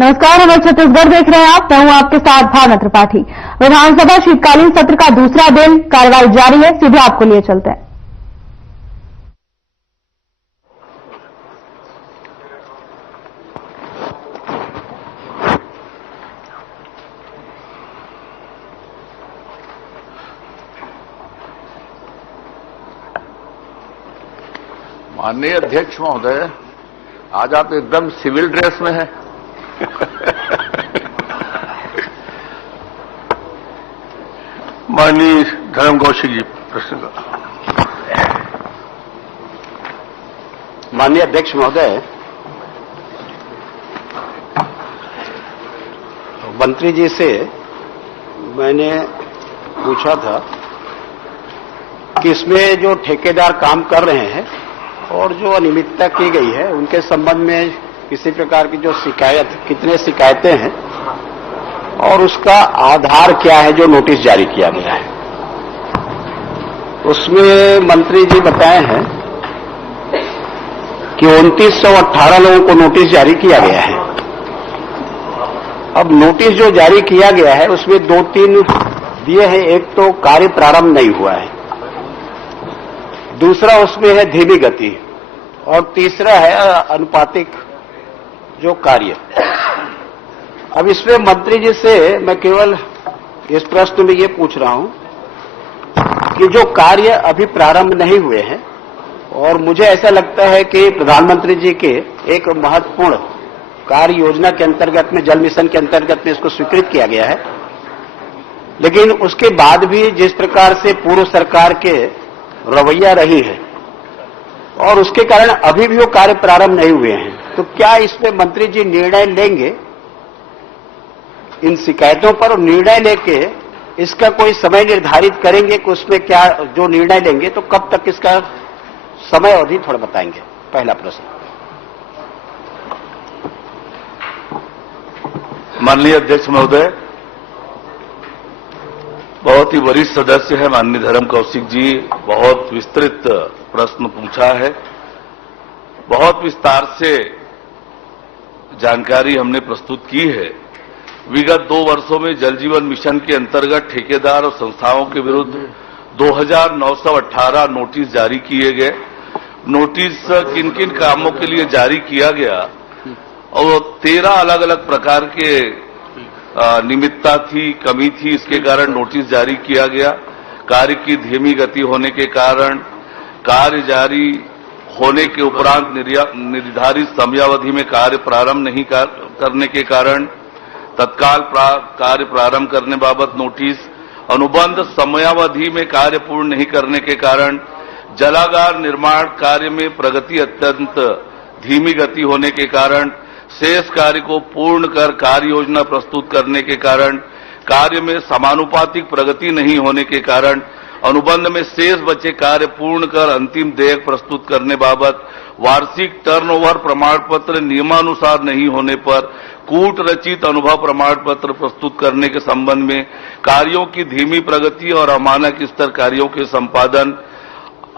नमस्कार, हमारे छत्तीसगढ़ देख रहे हैं आप। मैं हूं आपके साथ भावना त्रिपाठी। विधानसभा शीतकालीन सत्र का दूसरा दिन कार्रवाई जारी है। सीधे आपको लिए चलते हैं। माननीय अध्यक्ष महोदय, आज आप एकदम सिविल ड्रेस में हैं। माननीय धर्म कौशिक जी, प्रश्न का। माननीय अध्यक्ष महोदय, मंत्री जी से मैंने पूछा था कि इसमें जो ठेकेदार काम कर रहे हैं और जो अनियमितता की गई है उनके संबंध में किसी प्रकार की जो कितने शिकायतें हैं और उसका आधार क्या है जो नोटिस जारी किया गया है। उसमें मंत्री जी बताए हैं कि 2918 लोगों को नोटिस जारी किया गया है। अब नोटिस जो जारी किया गया है उसमें 2-3 दिए हैं। एक तो कार्य प्रारंभ नहीं हुआ है, दूसरा उसमें है धीमी गति और तीसरा है अनुपातिक जो कार्य। अब इसमें मंत्री जी से मैं केवल इस प्रश्न में ये पूछ रहा हूं कि जो कार्य अभी प्रारंभ नहीं हुए हैं, और मुझे ऐसा लगता है कि प्रधानमंत्री जी के एक महत्वपूर्ण कार्य योजना के अंतर्गत में, जल मिशन के अंतर्गत में इसको स्वीकृत किया गया है, लेकिन उसके बाद भी जिस प्रकार से पूर्व सरकार के रवैया रही है और उसके कारण अभी भी वो कार्य प्रारंभ नहीं हुए हैं, तो क्या इसमें मंत्री जी निर्णय लेंगे इन शिकायतों पर, और निर्णय लेके इसका कोई समय निर्धारित करेंगे कि उसमें क्या जो निर्णय लेंगे तो कब तक इसका समय अवधि थोड़ा बताएंगे। पहला प्रश्न। माननीय अध्यक्ष महोदय, बहुत ही वरिष्ठ सदस्य है माननीय धर्म कौशिक जी, बहुत विस्तृत प्रश्न पूछा है। बहुत विस्तार से जानकारी हमने प्रस्तुत की है। विगत 2 वर्षों में जल जीवन मिशन के अंतर्गत ठेकेदार और संस्थाओं के विरुद्ध 2918 नोटिस जारी किए गए। नोटिस किन किन कामों के लिए जारी किया गया और 13 अलग अलग प्रकार के निमित्ता थी, कमी थी, इसके कारण नोटिस जारी किया गया। कार्य की धीमी गति होने के कारण, कार्य जारी होने के उपरांत निर्धारित समयावधि में कार्य प्रारंभ नहीं करने के कारण तत्काल कार्य प्रारंभ करने बाबत नोटिस, अनुबंध समयावधि में कार्य पूर्ण नहीं करने के कारण, जलागार निर्माण कार्य में प्रगति अत्यंत धीमी गति होने के कारण, शेष कार्य को पूर्ण कर कार्य योजना प्रस्तुत करने के कारण, कार्य में समानुपातिक प्रगति नहीं होने के कारण, अनुबंध में शेष बचे कार्य पूर्ण कर अंतिम देयक प्रस्तुत करने बाबत, वार्षिक टर्नओवर प्रमाण पत्र नियमानुसार नहीं होने पर कूट रचित अनुभव प्रमाण पत्र प्रस्तुत करने के संबंध में, कार्यों की धीमी प्रगति और अमानक स्तर कार्यों के संपादन,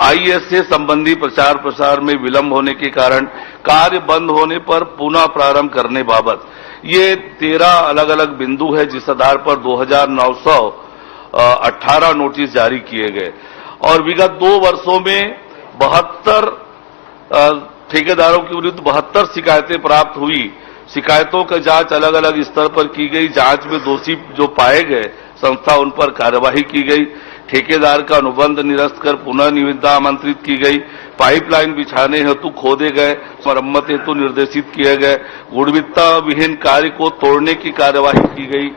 आईएसए संबंधी प्रचार प्रसार में विलंब होने के कारण कार्य बंद होने पर पुनः प्रारंभ करने बाबत, ये 13 अलग अलग बिंदु है जिस आधार पर 2918 नोटिस जारी किए गए। और विगत 2 वर्षों में 72 ठेकेदारों के विरुद्ध 72 शिकायतें प्राप्त हुई। शिकायतों का जांच अलग अलग स्तर पर की गई। जांच में दोषी जो पाए गए संस्था उन पर कार्यवाही की गई। ठेकेदार का अनुबंध निरस्त कर पुनः निविदा आमंत्रित की गई। पाइपलाइन बिछाने हेतु खोदे गए, मरम्मत हेतु निर्देशित किए गए। गुणवत्ता विहीन कार्य को तोड़ने की कार्यवाही की गई।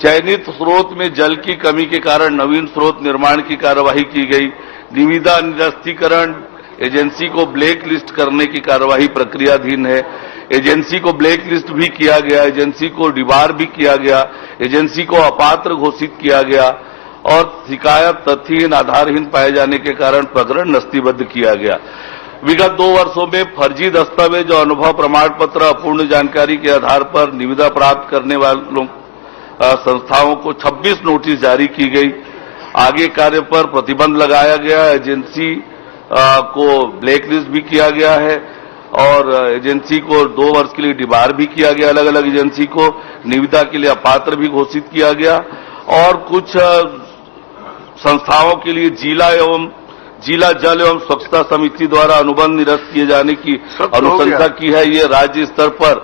चयनित स्रोत में जल की कमी के कारण नवीन स्रोत निर्माण की कार्यवाही की गई। निविदा निरस्तीकरण एजेंसी को ब्लैक लिस्ट करने की कार्यवाही प्रक्रियाधीन है। एजेंसी को ब्लैक लिस्ट भी किया गया, एजेंसी को डिबार भी किया गया, एजेंसी को अपात्र घोषित किया गया और शिकायत तथ्यहीन आधारहीन पाए जाने के कारण प्रकरण नस्तीबद्ध किया गया। विगत 2 वर्षों में फर्जी दस्तावेज और अनुभव प्रमाण पत्र, अपूर्ण जानकारी के आधार पर निविदा प्राप्त करने वालों संस्थाओं को 26 नोटिस जारी की गई। आगे कार्य पर प्रतिबंध लगाया गया। एजेंसी को ब्लैक लिस्ट भी किया गया है। और एजेंसी को 2 वर्ष के लिए डिबार भी किया गया, अलग अलग एजेंसी को निविदा के लिए अपात्र भी घोषित किया गया, और कुछ संस्थाओं के लिए जिला जल एवं स्वच्छता समिति द्वारा अनुबंध निरस्त किए जाने की अनुशंसा की है। ये राज्य स्तर पर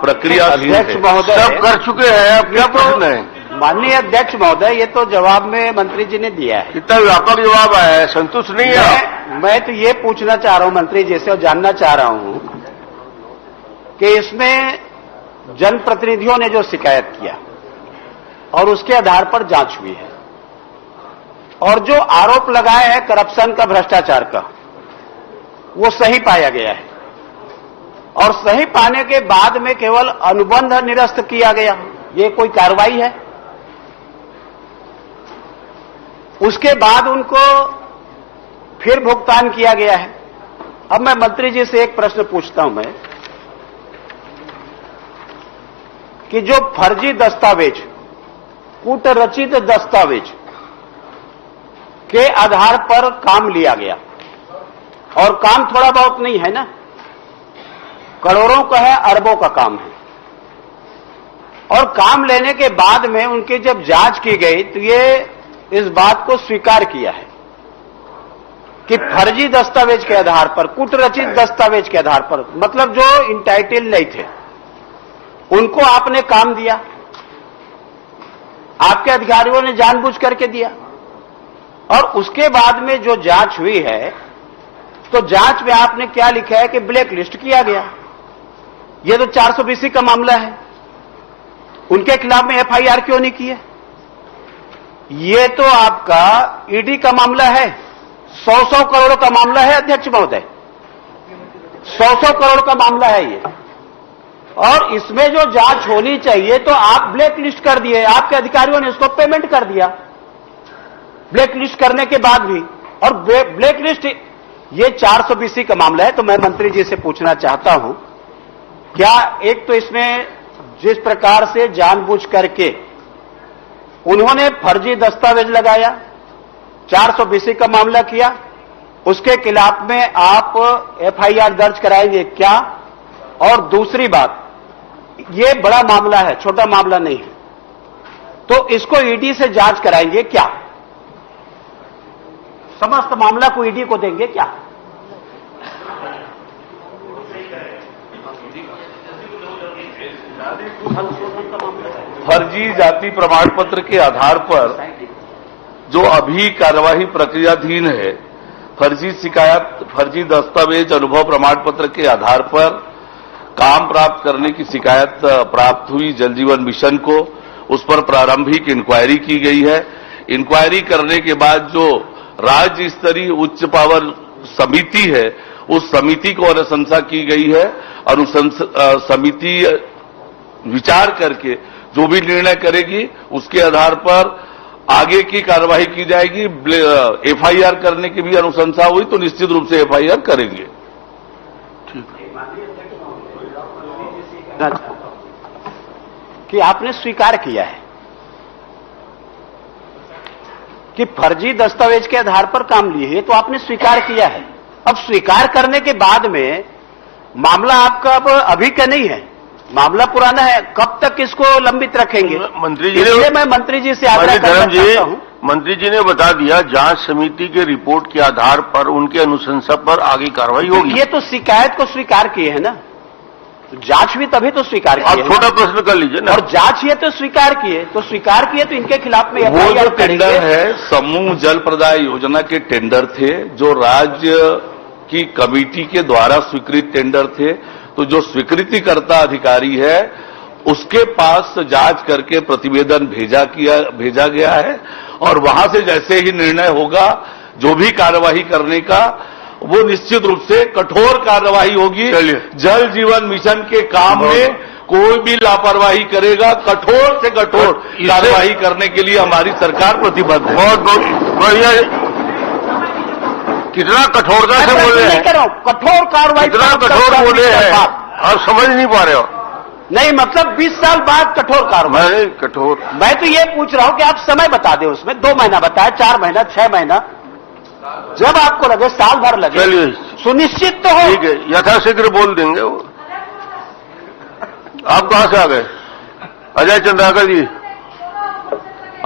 प्रक्रिया अध्यक्ष महोदय सब कर चुके हैं, अब क्या प्रश्न है? माननीय अध्यक्ष महोदय, ये तो जवाब में मंत्री जी ने दिया है। कितना व्यापक जवाब आया है, संतुष्ट नहीं है? मैं तो ये पूछना चाह रहा हूं मंत्री जी से और जानना चाह रहा हूं कि इसमें जनप्रतिनिधियों ने जो शिकायत किया और उसके आधार पर जांच हुई है, और जो आरोप लगाए हैं करप्शन का, भ्रष्टाचार का, वो सही पाया गया है, और सही पाने के बाद में केवल अनुबंध निरस्त किया गया, ये कोई कार्रवाई है? उसके बाद उनको फिर भुगतान किया गया है। अब मैं मंत्री जी से एक प्रश्न पूछता हूं मैं कि जो फर्जी दस्तावेज, कूटरचित दस्तावेज के आधार पर काम लिया गया, और काम थोड़ा बहुत नहीं है ना, करोड़ों का है, अरबों का काम है, और काम लेने के बाद में उनकी जब जांच की गई तो ये इस बात को स्वीकार किया है कि फर्जी दस्तावेज के आधार पर, कूटरचित दस्तावेज के आधार पर, मतलब जो इंटाइटल नहीं थे उनको आपने काम दिया, आपके अधिकारियों ने जानबूझ करके दिया, और उसके बाद में जो जांच हुई है तो जांच में आपने क्या लिखा है कि ब्लैक लिस्ट किया गया। ये तो 420 का मामला है, उनके खिलाफ में एफआईआर क्यों नहीं की है? ये तो आपका ईडी का मामला है, 100 करोड़ का मामला है अध्यक्ष महोदय, 100 करोड़ का मामला है ये, और इसमें जो जांच होनी चाहिए तो आप ब्लैक लिस्ट कर दिए, आपके अधिकारियों ने इसको पेमेंट कर दिया ब्लैक लिस्ट करने के बाद भी, और ब्लैक लिस्ट ये 420 का मामला है। तो मैं मंत्री जी से पूछना चाहता हूं, क्या एक तो इसमें जिस प्रकार से जानबूझ करके उन्होंने फर्जी दस्तावेज लगाया, 420 का मामला किया, उसके खिलाफ में आप एफआईआर दर्ज कराएंगे क्या? और दूसरी बात, ये बड़ा मामला है, छोटा मामला नहीं है, तो इसको ईडी से जांच कराएंगे क्या? समस्त मामला को ईडी को देंगे क्या? फर्जी जाति प्रमाण पत्र के आधार पर जो अभी कार्यवाही प्रक्रियाधीन है, फर्जी शिकायत, फर्जी दस्तावेज, अनुभव प्रमाण पत्र के आधार पर काम प्राप्त करने की शिकायत प्राप्त हुई जल जीवन मिशन को, उस पर प्रारंभिक इंक्वायरी की गई है। इंक्वायरी करने के बाद जो राज्य स्तरीय उच्च पावर समिति है, उस समिति को अनुशंसा की गई है। समिति विचार करके जो भी निर्णय करेगी उसके आधार पर आगे की कार्रवाई की जाएगी। एफआईआर करने की भी अनुशंसा हुई तो निश्चित रूप से एफआईआर करेंगे। कि आपने स्वीकार किया है कि फर्जी दस्तावेज के आधार पर काम लिए है, तो आपने स्वीकार किया है। अब स्वीकार करने के बाद में मामला आपका अब अभी का नहीं है, मामला पुराना है, कब तक इसको लंबित रखेंगे? मंत्री जी इसलिए मैं मंत्री जी से आग्रह करना चाहता हूं। मंत्री जी ने बता दिया, जांच समिति के रिपोर्ट के आधार पर उनके अनुशंसा पर आगे कार्रवाई होगी। ये तो शिकायत को स्वीकार किए है ना, जांच भी तभी तो स्वीकार किए। आप छोटा प्रश्न कर लीजिए ना। और जांच ये तो स्वीकार किए, तो स्वीकार किए तो इनके खिलाफ में वो जो टेंडर है, समूह जल प्रदाय योजना के टेंडर थे, जो राज्य की कमेटी के द्वारा स्वीकृत टेंडर थे। तो जो स्वीकृतिकर्ता अधिकारी है उसके पास जांच करके प्रतिवेदन भेजा गया है, और वहां से जैसे ही निर्णय होगा जो भी कार्यवाही करने का, वो निश्चित रूप से कठोर कार्रवाई होगी। जल जीवन मिशन के काम में कोई भी लापरवाही करेगा, कठोर से कठोर कार्रवाई करने के लिए हमारी सरकार प्रतिबद्ध है। बहुत बढ़िया। कितना कठोरता से बोले हैं, कठोर कार्रवाई, कितना कठोर बोले हैं, आप समझ नहीं पा रहे हो। नहीं, मतलब 20 साल बाद कठोर कार्रवाई। कठोर, मैं तो ये पूछ रहा हूं कि आप समय बता दें, उसमें 2 महीना बताया, 4 महीना, 6 महीना, जब आपको लगे, साल भर लगे। चलिए सुनिश्चित तो हो। ठीक है, यथाशीघ्र बोल देंगे वो। आप कहां से आ गए? अजय चंद्राकर जी,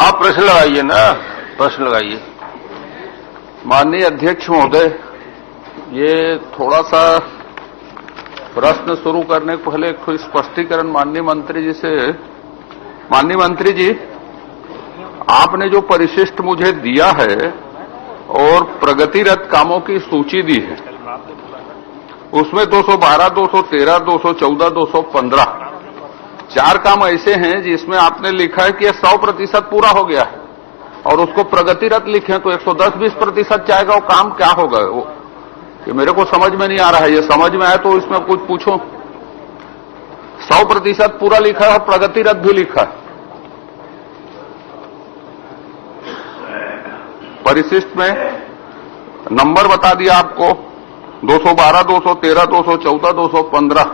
आप प्रश्न लगाइए ना, प्रश्न लगाइए। माननीय अध्यक्ष महोदय, ये थोड़ा सा प्रश्न शुरू करने के पहले एक स्पष्टीकरण माननीय मंत्री जी से। माननीय मंत्री जी, आपने जो परिशिष्ट मुझे दिया है और प्रगतिरत कामों की सूची दी है, उसमें 212, 213, 214, 215 4 काम ऐसे हैं जिसमें आपने लिखा है कि यह 100% पूरा हो गया है, और उसको प्रगतिरत लिखे तो 110-20% जाएगा। वो काम क्या होगा? वो ये मेरे को समझ में नहीं आ रहा है। ये समझ में आए तो इसमें कुछ पूछो। 100% पूरा लिखा है और प्रगतिरत भी लिखा है। परिशिष्ट में नंबर बता दिया आपको, 212, 213, 214, 215।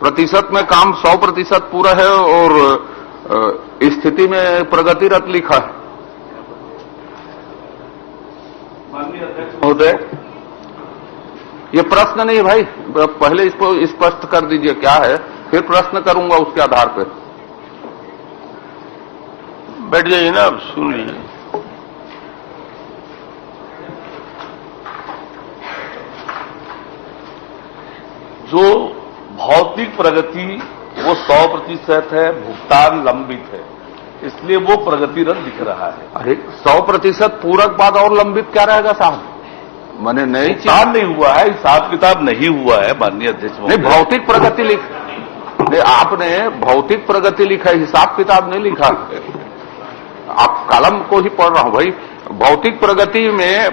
प्रतिशत में काम 100% पूरा है और स्थिति में प्रगतिरत लिखा है। महोदय, ये प्रश्न नहीं भाई, पहले इसको स्पष्ट कर दीजिए क्या है, फिर प्रश्न करूंगा उसके आधार पर। बैठ जाइए ना, अब सुन लीजिए। जो भौतिक प्रगति वो 100% है, भुगतान लंबित है, इसलिए वो प्रगतिरत दिख रहा है। अरे 100% पूरक बाद और लंबित क्या रहेगा साहब? मैंने नई चीज भुगतान नहीं हुआ है, हिसाब किताब नहीं हुआ है माननीय अध्यक्ष नहीं, भौतिक प्रगति नहीं, आपने भौतिक प्रगति लिखा है, हिसाब किताब नहीं लिखा। आप कलम को ही पढ़ रहा हूं भाई। भौतिक प्रगति में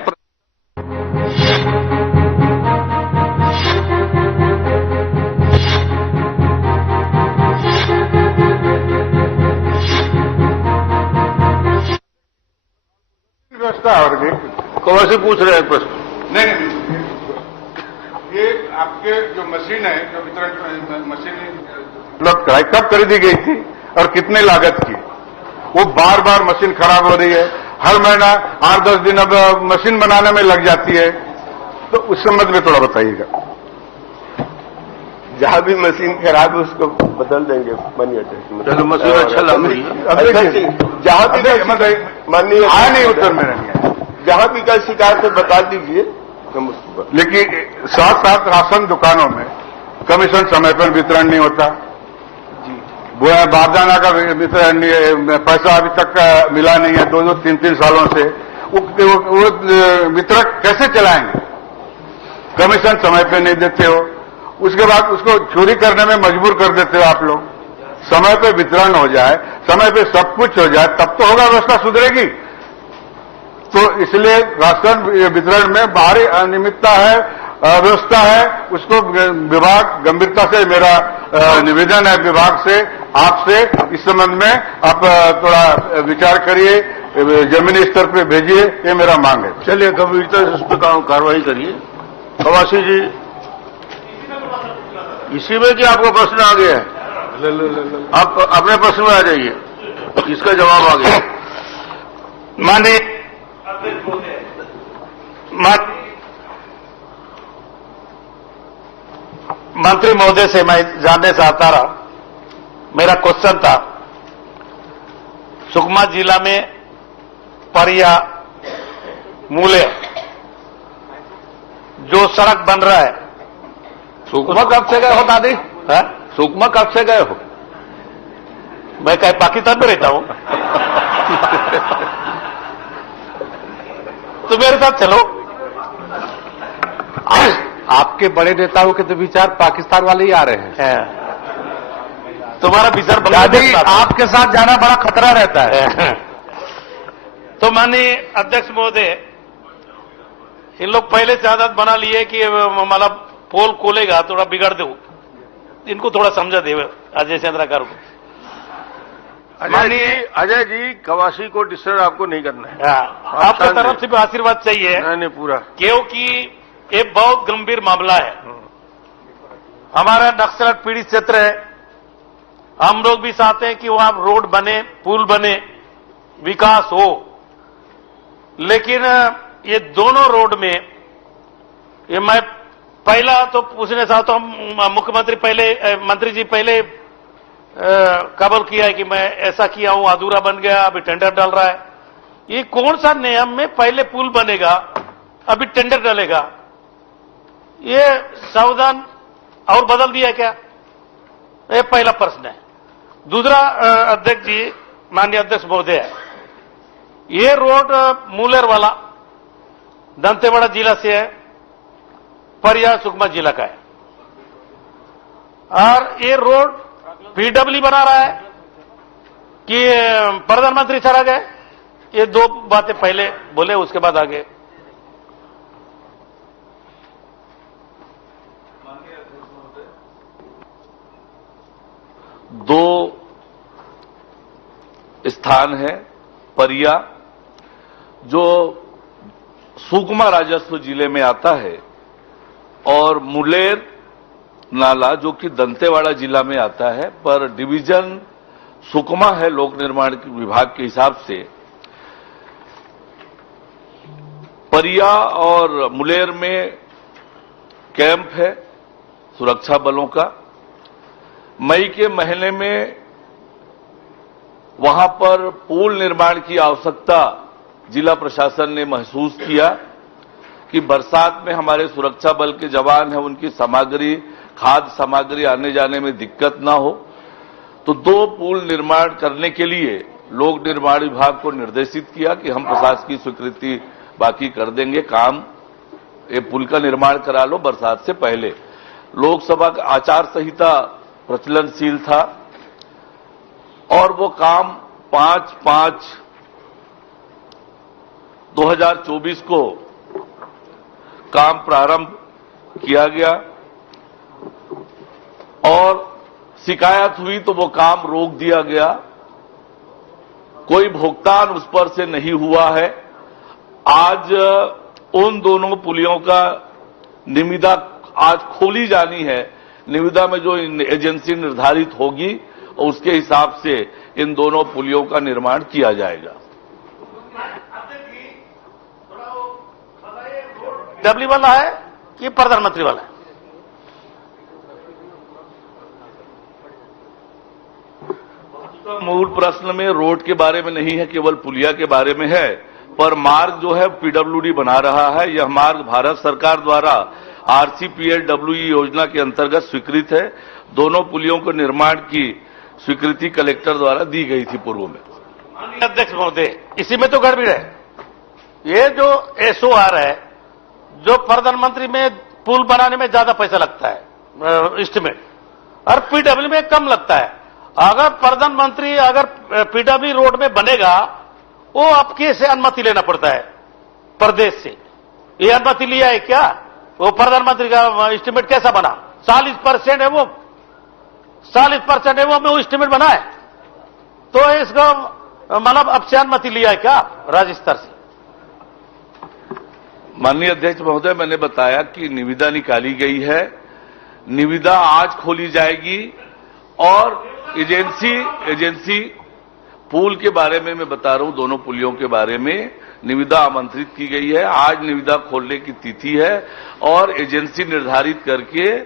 व्यवस्था और कौन पूछ रहे हैं प्रश्न? नहीं, ये आपके जो मशीन है, जो वितरण मशीन उपलब्ध कराई, कब खरीदी गई थी और कितने लागत की? वो बार बार मशीन खराब हो रही है, हर महीना 8-10 दिन अब मशीन बनाने में लग जाती है, तो उस संबंध में थोड़ा बताइएगा। जहां भी मशीन खराब है उसको बदल देंगे माननीय अध्यक्ष। चलो, मशीन अच्छा लग रही है। जहां भी माननीय आया नहीं उत्तर मेरा नहीं आया। जहां भी कल शिकायत है बता दीजिए हम उसको। लेकिन साथ साथ राशन दुकानों में कमीशन समय पर वितरण नहीं होता, बारदाना का वितरण पैसा अभी तक मिला नहीं है, 2-2, 3-3 सालों से। वो वितरक कैसे चलाएंगे? कमीशन समय पे नहीं देते हो, उसके बाद उसको चोरी करने में मजबूर कर देते हो आप लोग। समय पे वितरण हो जाए, समय पे सब कुछ हो जाए, तब तो होगा, व्यवस्था सुधरेगी। तो इसलिए राशन वितरण में भारी अनियमितता है, अव्यवस्था है, उसको विभाग गंभीरता से, मेरा निवेदन है विभाग से, आपसे इस संबंध में आप थोड़ा विचार करिए, जमीनी स्तर पे भेजिए, ये मेरा मांग है। चलिए, गंभीरता से उस पर कार्रवाई करिए। कवासी जी, इसी में कि आपका प्रश्न आ गया है? आप अपने प्रश्न में आ जाइए, इसका जवाब आ गया। माननीय मंत्री महोदय से मैं जानना चाहता रहा, मेरा क्वेश्चन था, सुकमा जिला में परिया मूले जो सड़क बन रहा है, सुकमा कब से गए हो दादी? सुकमा कब से गए हो? मैं कहीं पाकिस्तान में रहता हूं। तो मेरे साथ चलो। आपके बड़े नेताओं के तो विचार पाकिस्तान वाले ही आ रहे हैं। तुम्हारा विचार दादी, आपके साथ जाना बड़ा खतरा रहता है। तो माननीय अध्यक्ष महोदय, इन लोग पहले से आदत बना लिए कि मतलब पोल खोलेगा थोड़ा बिगड़ दो, इनको थोड़ा समझा दे अजय चंद्राकर को। अजय जी, कवासी को डिस्टर्ब आपको नहीं करना है। आपकी तरफ से भी आशीर्वाद चाहिए। नहीं, पूरा, क्योंकि ये बहुत गंभीर मामला है। हमारा नक्सल पीड़ित क्षेत्र है, हम लोग भी चाहते हैं कि वहां रोड बने, पुल बने, विकास हो, लेकिन ये दोनों रोड में ये मैं पहला तो पूछना चाहता हूं, मुख्यमंत्री पहले मंत्री जी पहले कबूल किया है कि मैं ऐसा किया हूं, अधूरा बन गया, अभी टेंडर डाल रहा है। ये कौन सा नियम में पहले पुल बनेगा अभी टेंडर डालेगा? ये सावधान और बदल दिया क्या? ये पहला प्रश्न है। दूसरा, अध्यक्ष जी, माननीय अध्यक्ष महोदय, ये रोड मुलेर वाला दंतेवाड़ा जिला से है, परिया सुकमा जिला का है, और ये रोड पीडब्ल्यू बना रहा है कि प्रधानमंत्री चला गए? ये दो बातें पहले बोले, उसके बाद आगे। दो स्थान है, परिया जो सुकमा राजस्व जिले में आता है, और मुलेर नाला जो कि दंतेवाड़ा जिला में आता है, पर डिवीजन सुकमा है लोक निर्माण विभाग के हिसाब से। परिया और मुलेर में कैंप है सुरक्षा बलों का। मई के महीने में वहां पर पुल निर्माण की आवश्यकता जिला प्रशासन ने महसूस किया कि बरसात में हमारे सुरक्षा बल के जवान हैं, उनकी सामग्री, खाद्य सामग्री आने जाने में दिक्कत ना हो, तो दो पुल निर्माण करने के लिए लोक निर्माण विभाग को निर्देशित किया कि हम प्रशासकीय स्वीकृति बाकी कर देंगे, काम ये पुल का निर्माण करा लो बरसात से पहले। लोकसभा का आचार संहिता प्रचलनशील था और वो काम 5/5/2024 को काम प्रारंभ किया गया, और शिकायत हुई तो वो काम रोक दिया गया। कोई भुगतान उस पर से नहीं हुआ है। आज उन दोनों पुलियों का निविदा आज खोली जानी है। निविदा में जो एजेंसी निर्धारित होगी उसके हिसाब से इन दोनों पुलियों का निर्माण किया जाएगा। डब्ल्यू वाला है कि प्रधानमंत्री वाला है? मूल प्रश्न में रोड के बारे में नहीं है, केवल पुलिया के बारे में है। पर मार्ग जो है पीडब्ल्यूडी बना रहा है। यह मार्ग भारत सरकार द्वारा आरसीपीएलडब्ल्यूई योजना के अंतर्गत स्वीकृत है। दोनों पुलियों को निर्माण की स्वीकृति कलेक्टर द्वारा दी गई थी पूर्व में। माननीय अध्यक्ष महोदय, इसी में तो गड़बड़ है। ये जो एसओआर है, जो प्रधानमंत्री में पुल बनाने में ज्यादा पैसा लगता है एस्टिमेट, और पीडब्ल्यू में कम लगता है। अगर प्रधानमंत्री अगर पीडब्ल्यू रोड में बनेगा, वो आपके से अनुमति लेना पड़ता है प्रदेश से। ये अनुमति लिया है क्या? वो प्रधानमंत्री का एस्टिमेट कैसा बना? 40% है वो, 40% है वो एस्टिमेट बना है, तो इसका मतलब अब से अनुमति लिया है क्या राज्य स्तर से? माननीय अध्यक्ष महोदय, मैंने बताया कि निविदा निकाली गई है। निविदा आज खोली जाएगी, और एजेंसी पुल के बारे में मैं बता रहा हूं, दोनों पुलियों के बारे में निविदा आमंत्रित की गई है। आज निविदा खोलने की तिथि है और एजेंसी निर्धारित करके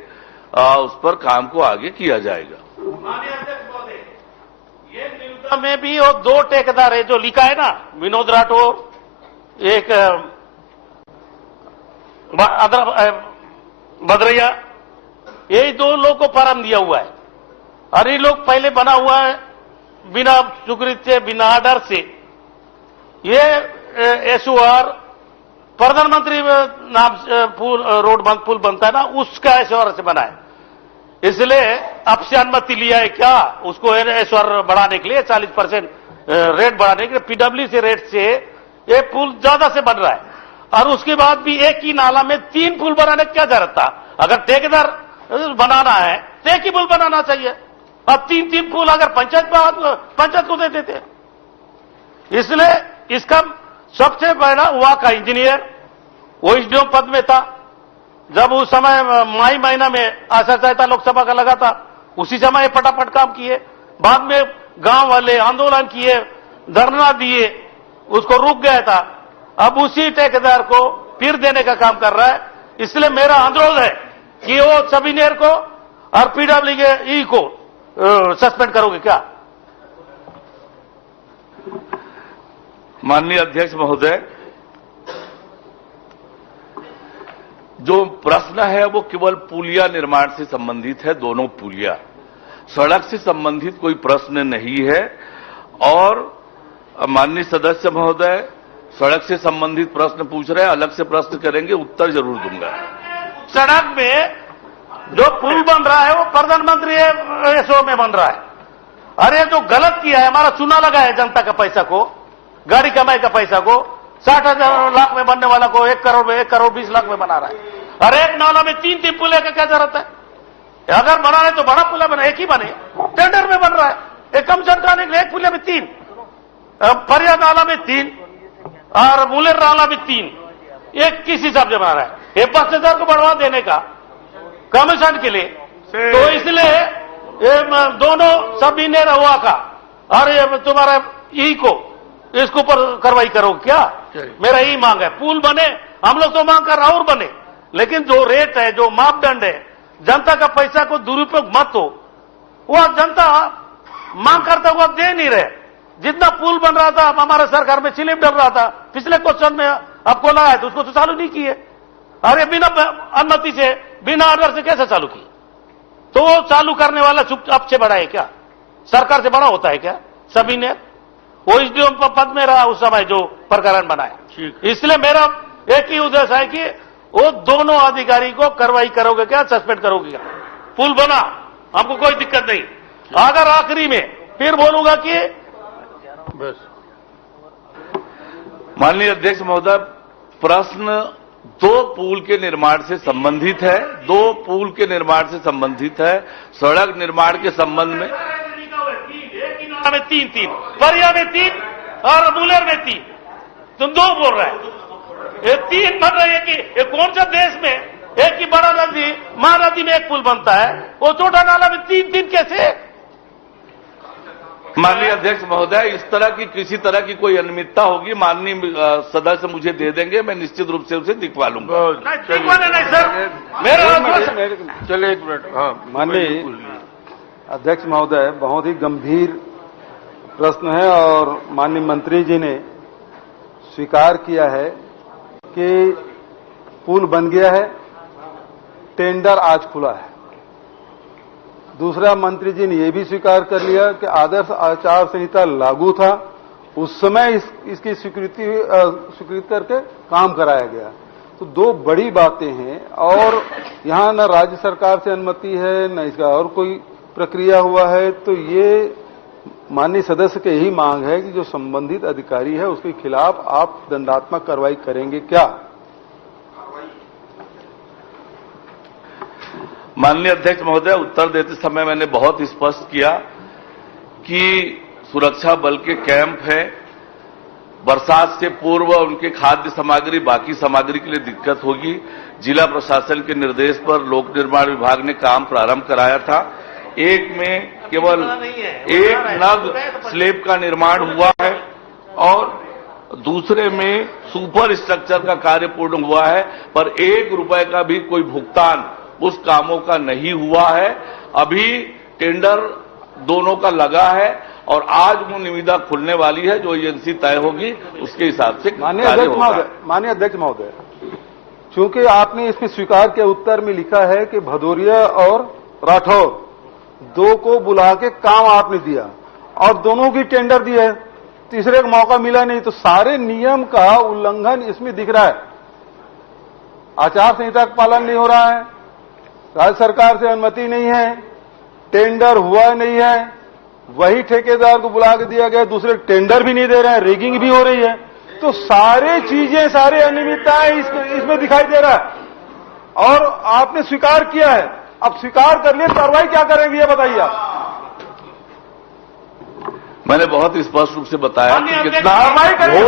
उस पर काम को आगे किया जाएगा। माननीय अध्यक्ष महोदय, ये निविदा में भी वो दो ठेकेदार है जो लिखा है ना, विनोद राठौर, एक भद्रैया, यही दो लोग को प्रारंभ दिया हुआ है। और ये लोग पहले बना हुआ है बिना स्वीकृति से, बिना आर्डर से। ये एसओआर प्रधानमंत्री नाम पुल बनता है ना, उसका एसओआर से बना है। इसलिए अब से अनुमति लिया है क्या उसको एसओआर बढ़ाने के लिए, 40% रेट बढ़ाने के लिए? पीडब्ल्यू से रेट से ये पुल ज्यादा से बन रहा है, और उसके बाद भी एक ही नाला में 3 पुल बनाने की क्या जरूरत था? अगर ठेकेदार बनाना है तो एक ही पुल बनाना चाहिए, और 3 पुल अगर पंचायत को दे देते। इसलिए इसका सबसे पहला वहां का इंजीनियर, वो एसडीओ पद में था जब उस समय मई महीना में आचार संहिता लोकसभा का लगा था, उसी समय ये फटाफट काम किए। बाद में गांव वाले आंदोलन किए, धरना दिए, उसको रुक गया था। अब उसी ठेकेदार को फिर देने का काम कर रहा है। इसलिए मेरा अनुरोध है कि वो सब इंजीनियर को और पीडब्ल्यूई को सस्पेंड करोगे क्या? माननीय अध्यक्ष महोदय, जो प्रश्न है वो केवल पुलिया निर्माण से संबंधित है, दोनों पुलिया। सड़क से संबंधित कोई प्रश्न नहीं है। और माननीय सदस्य महोदय सड़क से संबंधित प्रश्न पूछ रहे हैं, अलग से प्रश्न करेंगे, उत्तर जरूर दूंगा। सड़क में जो पुल बन रहा है वो प्रधानमंत्री एसओ में बन रहा है। अरे जो गलत किया है, हमारा चूना लगा है जनता का पैसा को, गाड़ी कमाई का पैसा को, 60,000 लाख में बनने वाला को 1 करोड़ में 1 करोड़ 20 लाख में बना रहा है। अरे एक नाला में 3 पुल का क्या जरूरत है? अगर बना रहे तो बड़ा पुल बने, एक ही बने। टेंडर में बन रहा है, एक कम सरकार ने एक पुल में 3, फरिया नाला में 3 और मुलेर नाला में 3, एक किस हिसाब से बना रहा है? ये 5,000 को बढ़वा देने का कमीशन के लिए, तो इसलिए ये दोनों सब इंजीनियर हुआ का और ये तुम्हारा ई को इसके ऊपर कार्रवाई करो क्या? मेरा यही मांग है, पुल बने, हम लोग तो मांग कर और बने, लेकिन जो रेट है, जो मापदंड है, जनता का पैसा को दुरुपयोग मत हो। वह जनता मांग करता हुआ दे नहीं रहे। जितना पुल बन रहा था हमारे सरकार में स्लिप डल रहा था, पिछले क्वेश्चन में आपको लगा है तो उसको तो चालू नहीं किए। अरे बिना अनुमति से, बिना ऑर्डर से कैसे चालू किए? तो वो चालू करने वाला चुपचाप से बड़ा है क्या? सरकार से बड़ा होता है क्या? सभी ने वो एसडीएम पद में रहा उस समय जो प्रकरण बनाया। इसलिए मेरा एक ही उद्देश्य है कि वो दोनों अधिकारी को कार्रवाई करोगे क्या, सस्पेंड करोगे क्या? पुल बना, हमको कोई दिक्कत नहीं। अगर आखिरी में फिर बोलूंगा कि बस। माननीय अध्यक्ष महोदय, प्रश्न 2 पुल के निर्माण से संबंधित है, 2 पुल के निर्माण से संबंधित है। सड़क निर्माण के संबंध में में 3, फरिया में 3 और मुलेर में 3, तुम 2 बोल रहे हैं। ये 3 बन रहे हैं कि ये कौन सा देश में एक ही बड़ा नदी, महानदी में एक पुल बनता है, वो छोटा नाला में 3 कैसे? माननीय अध्यक्ष महोदय, इस तरह की किसी तरह की कोई अनियमितता होगी, माननीय सदस्य मुझे दे देंगे, मैं निश्चित रूप से उसे दिखवा लूंगा। नहीं सर, मेरा चलिए 1 मिनट। हाँ, माननीय अध्यक्ष महोदय, बहुत ही गंभीर प्रश्न है और माननीय मंत्री जी ने स्वीकार किया है कि पुल बन गया है, टेंडर आज खुला है। दूसरा, मंत्री जी ने यह भी स्वीकार कर लिया कि आदर्श आचार संहिता लागू था, उस समय इसकी स्वीकृति करके काम कराया गया। तो 2 बड़ी बातें हैं और यहां न राज्य सरकार से अनुमति है, न इसका और कोई प्रक्रिया हुआ है। तो ये माननीय सदस्य की यही मांग है कि जो संबंधित अधिकारी है उसके खिलाफ आप दंडात्मक कार्रवाई करेंगे क्या? माननीय अध्यक्ष महोदय, उत्तर देते समय मैंने बहुत स्पष्ट किया कि सुरक्षा बल के कैंप है, बरसात से पूर्व उनके खाद्य सामग्री, बाकी सामग्री के लिए दिक्कत होगी। जिला प्रशासन के निर्देश पर लोक निर्माण विभाग ने काम प्रारंभ कराया था। एक में केवल 1 नग स्लेब का निर्माण हुआ है और दूसरे में सुपर स्ट्रक्चर का कार्य पूर्ण हुआ है, पर 1 रुपए का भी कोई भुगतान उस कामों का नहीं हुआ है। अभी टेंडर दोनों का लगा है और आज वो निविदा खुलने वाली है, जो एजेंसी तय होगी उसके हिसाब से माननीय अध्यक्ष महोदय, चूंकि आपने इसमें स्वीकार के उत्तर में लिखा है कि भदौरिया और राठौर 2 को बुला के काम आपने दिया और दोनों की टेंडर दी है, तीसरे का मौका मिला नहीं, तो सारे नियम का उल्लंघन इसमें दिख रहा है। आचार संहिता का पालन नहीं हो रहा है, राज्य सरकार से अनुमति नहीं है, टेंडर हुआ नहीं है, वही ठेकेदार को बुला के दिया गया, दूसरे टेंडर भी नहीं दे रहे हैं, रिगिंग भी हो रही है। तो सारे चीजें, सारे अनियमितताएं इसमें दिखाई दे रहा है और आपने स्वीकार किया है। अब स्वीकार कर लिए, कार्रवाई क्या करेंगे ये बताइए आप। मैंने बहुत स्पष्ट रूप से बताया कि कितना कार्रवाई करेंगे।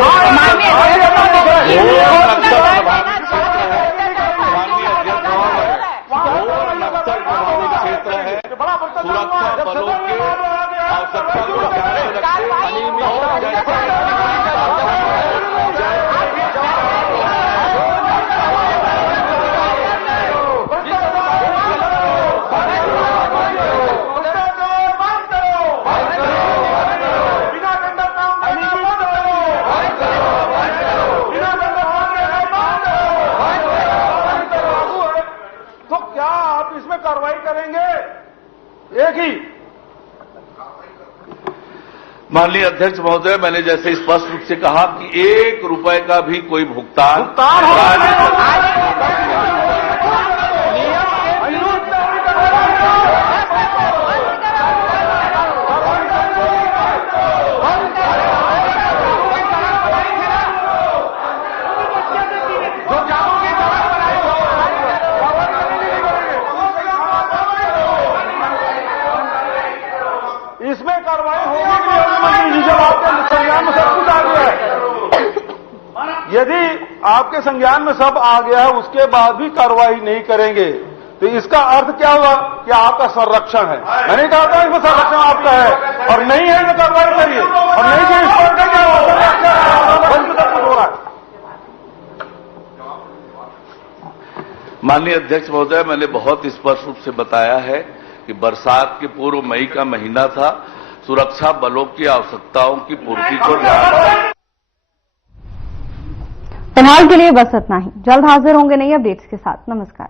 क्षेत्र है, सुरक्षा बलों के आवश्यकता को ध्यान में रखते आप इसमें कार्रवाई करेंगे? एक ही माननीय अध्यक्ष महोदय, मैंने जैसे स्पष्ट रूप से कहा कि 1 रुपए का भी कोई भुगतान इसमें कार्रवाई होगी कि नहीं होगी मंत्री जी? जब आपके संज्ञान में सब कुछ आ गया है, यदि आपके संज्ञान में सब आ गया है उसके बाद भी कार्रवाई नहीं करेंगे तो इसका अर्थ क्या हुआ कि आपका संरक्षण है। मैं नहीं कहता इसमें संरक्षण आपका है, और नहीं है तो कार्रवाई करिए, और नहीं तो इस पर क्या हो रहा है। माननीय अध्यक्ष महोदय, मैंने बहुत स्पष्ट रूप से बताया है कि बरसात के पूर्व मई का महीना था, सुरक्षा बलों की आवश्यकताओं की पूर्ति को ध्यान। फिलहाल के लिए बस इतना ही। जल्द हाजिर होंगे नई अपडेट्स के साथ। नमस्कार।